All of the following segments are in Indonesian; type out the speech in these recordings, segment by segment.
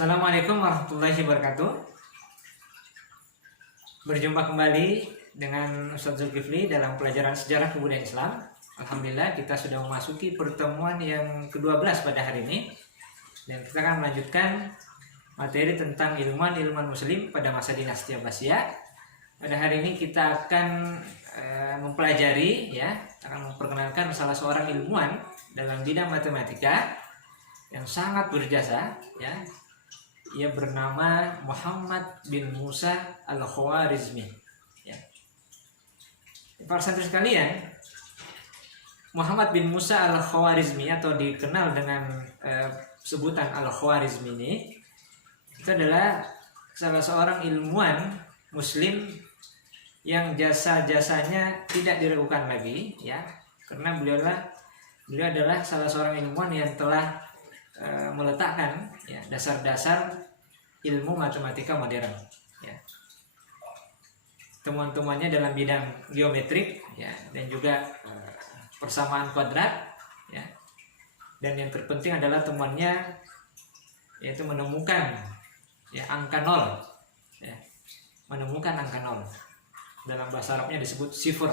Assalamualaikum warahmatullahi wabarakatuh. Berjumpa kembali dengan Ustaz Zulkifli dalam pelajaran sejarah kebudayaan Islam. Alhamdulillah kita sudah memasuki pertemuan yang ke-12 pada hari ini. Dan kita akan melanjutkan materi tentang ilmuwan muslim pada masa dinasti Abbasiyah. Pada hari ini kita akan mempelajari, akan memperkenalkan salah seorang ilmuwan dalam bidang matematika yang sangat berjasa, Ia bernama Muhammad bin Musa al-Khwarizmi. Para santri sekalian, Muhammad bin Musa al-Khwarizmi atau dikenal dengan sebutan al-Khwarizmi ini, itu adalah salah seorang ilmuwan muslim yang jasa-jasanya tidak diragukan lagi, karena beliau adalah salah seorang ilmuwan yang telah meletakkan dasar-dasar ilmu matematika modern. Temuan-temuannya dalam bidang geometrik, dan juga persamaan kuadrat, dan yang terpenting adalah temuannya yaitu menemukan angka nol, menemukan angka nol. Dalam bahasa Arabnya disebut sifr.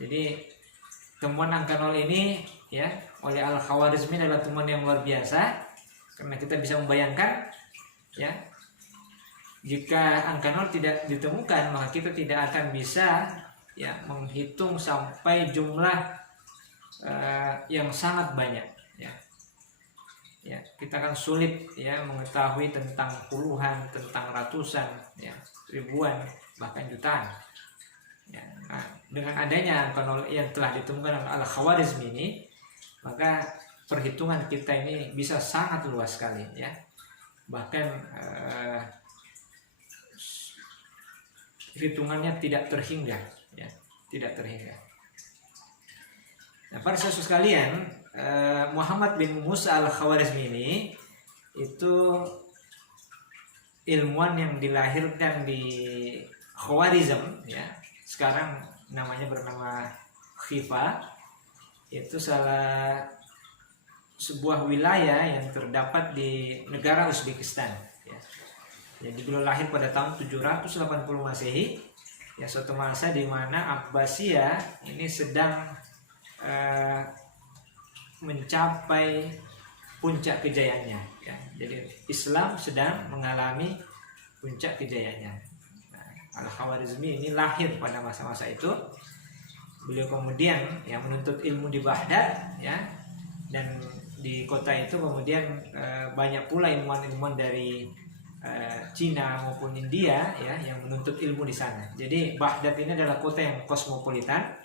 Jadi temuan angka nol ini oleh Al-Khwarizmi adalah temuan yang luar biasa, karena kita bisa membayangkan jika angka nol tidak ditemukan, maka kita tidak akan bisa menghitung sampai jumlah yang sangat banyak. Kita akan sulit mengetahui tentang puluhan, tentang ratusan, ribuan, bahkan jutaan. Nah, dengan adanya angka nol yang telah ditemukan oleh Al-Khwarizmi ini, maka perhitungan kita ini bisa sangat luas sekali, bahkan hitungannya tidak terhingga, tidak terhingga. Nah, para saudara sekalian, Muhammad bin Musa al-Khwarizmi ini itu ilmuwan yang dilahirkan di Khwarizm, sekarang namanya bernama Khiva. Itu salah sebuah wilayah yang terdapat di negara Uzbekistan. Jadi beliau lahir pada tahun 780 Masehi, suatu masa di mana Abbasiyah ini sedang mencapai puncak kejayaannya. Jadi Islam sedang mengalami puncak kejayaannya. Al-Khwarizmi ini lahir pada masa-masa itu. Beliau kemudian menuntut ilmu di Baghdad, dan di kota itu kemudian banyak pula ilmuwan-ilmuwan dari Cina maupun India yang menuntut ilmu di sana. Jadi Baghdad ini adalah kota yang kosmopolitan,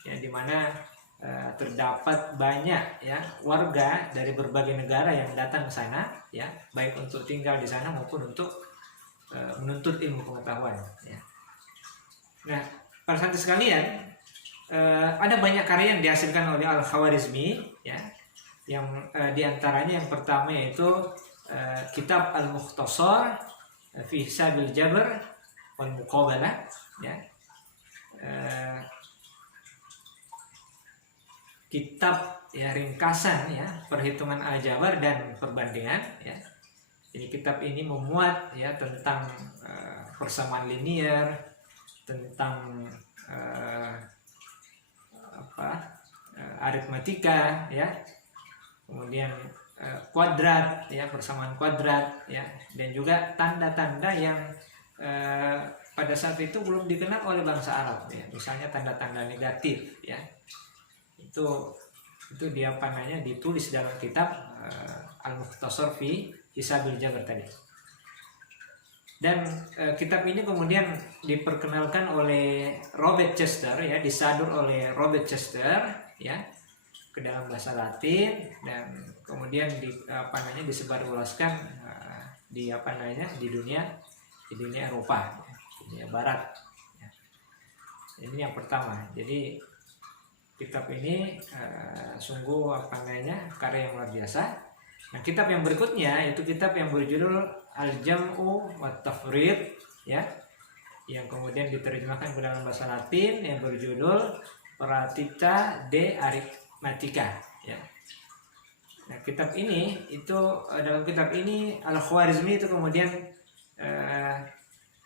di mana terdapat banyak warga dari berbagai negara yang datang ke sana, baik untuk tinggal di sana maupun untuk menuntut ilmu pengetahuan. Nah, para santri sekalian, ada banyak karya yang dihasilkan oleh Al-Khwarizmi, yang diantaranya yang pertama yaitu kitab Al-Mukhtasar fi Hisabil Jabr wal Muqabalah, kitab ringkasan perhitungan aljabar dan perbandingan. Jadi kitab ini memuat tentang persamaan linear, tentang aritmatika, kemudian kuadrat, persamaan kuadrat, dan juga tanda-tanda yang pada saat itu belum dikenal oleh bangsa Arab, misalnya tanda-tanda negatif, itu dia ditulis dalam kitab Al-Mukhtasar fi Hisabil Jabr tadi. Dan kitab ini kemudian diperkenalkan oleh Robert Chester, disadur oleh Robert Chester, ke dalam bahasa Latin, dan kemudian disebarluaskan di dunia Eropa, dunia Barat. Ini yang pertama. Jadi kitab ini sungguh karya yang luar biasa. Nah, kitab yang berikutnya yaitu kitab yang berjudul Al-Jam'u wa Tafrid, yang kemudian diterjemahkan ke dalam bahasa Latin yang berjudul Partita de Arithmetica. Nah, kitab ini itu dalam kitab ini Al-Khwarizmi itu kemudian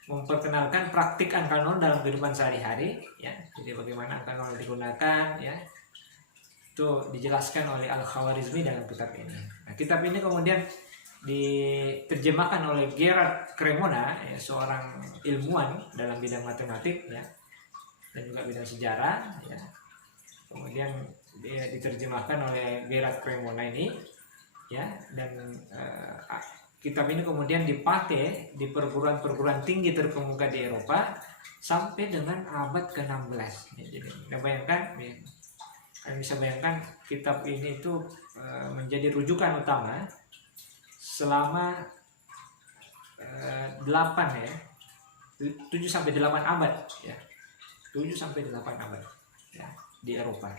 memperkenalkan praktik angka nol dalam kehidupan sehari-hari, ya. Jadi bagaimana angka nol digunakan, ya. Itu dijelaskan oleh Al-Khwarizmi dalam kitab ini. Nah, kitab ini kemudian diterjemahkan oleh Gerard Cremona, ya, seorang ilmuwan dalam bidang matematik, ya, dan juga bidang sejarah, ya. Kemudian dia diterjemahkan oleh Gerard Cremona ini, ya, dan kitab ini kemudian dipakai di perguruan-perguruan tinggi terkemuka di Eropa sampai dengan abad ke-16. Ya, jadi Anda bayangkan, ya, kalian bisa bayangkan kitab ini itu menjadi rujukan utama selama 8 ya, 7 sampai 8 abad, ya. 7 sampai 8 abad, ya, di Eropa.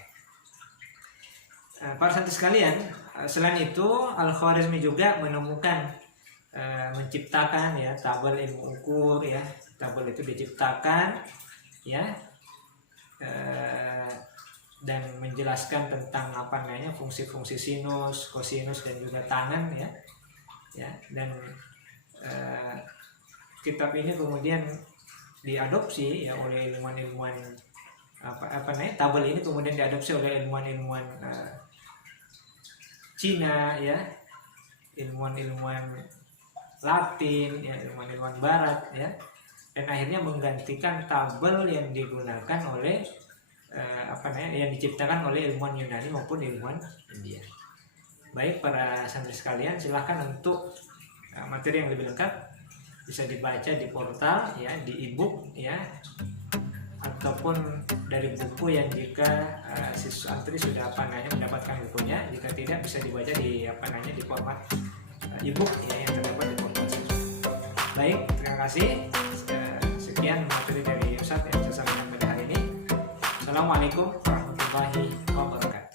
Para santri sekalian, selain itu Al-Khwarizmi juga menemukan, menciptakan, ya, tabel ilmu ukur, ya. Tabel itu diciptakan, ya, dan menjelaskan tentang apa namanya fungsi-fungsi sinus, kosinus, dan juga tangen, ya, ya. Dan kitab ini kemudian diadopsi, ya, oleh ilmuwan-ilmuwan apa namanya tabel ini kemudian diadopsi oleh ilmuwan-ilmuwan Cina, ya, ilmuwan-ilmuwan Latin, ya, ilmuwan-ilmuwan Barat, ya, dan akhirnya menggantikan tabel yang digunakan oleh yang diciptakan oleh ilmuwan Yunani maupun ilmuwan India. Baik para santri sekalian, silahkan untuk materi yang lebih lengkap bisa dibaca di portal, ya, di e-book, ya, ataupun dari buku yang jika siswa santri sudah mendapatkan bukunya. Jika tidak, bisa dibaca di di format e-book, ya, yang terdapat di portal siswa. Baik, terima kasih. Sekian materi dari Ustadz yang saya sampaikan pada hari ini. Assalamualaikum warahmatullahi wabarakatuh.